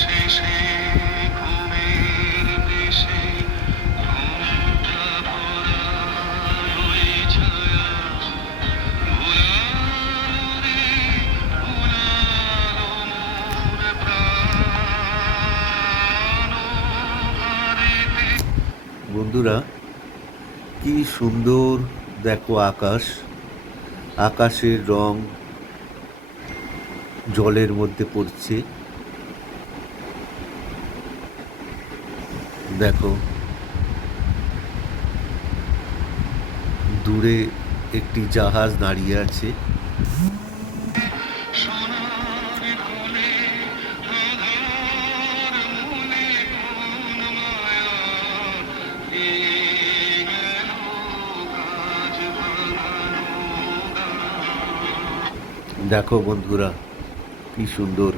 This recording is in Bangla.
শেষে ঘুমের দেশে ঘুমটা ভরা ওই ছায়া ভুলালো রে ভুলালো মোর প্রাণ হারিতে। বন্ধুরা, কি সুন্দর দেখো আকাশ, আকাশের রং জলের মধ্যে পড়ছে। দেখো দূরে একটি জাহাজ দাঁড়িয়ে আছে। দেখো বন্ধুরা, কি সুন্দর।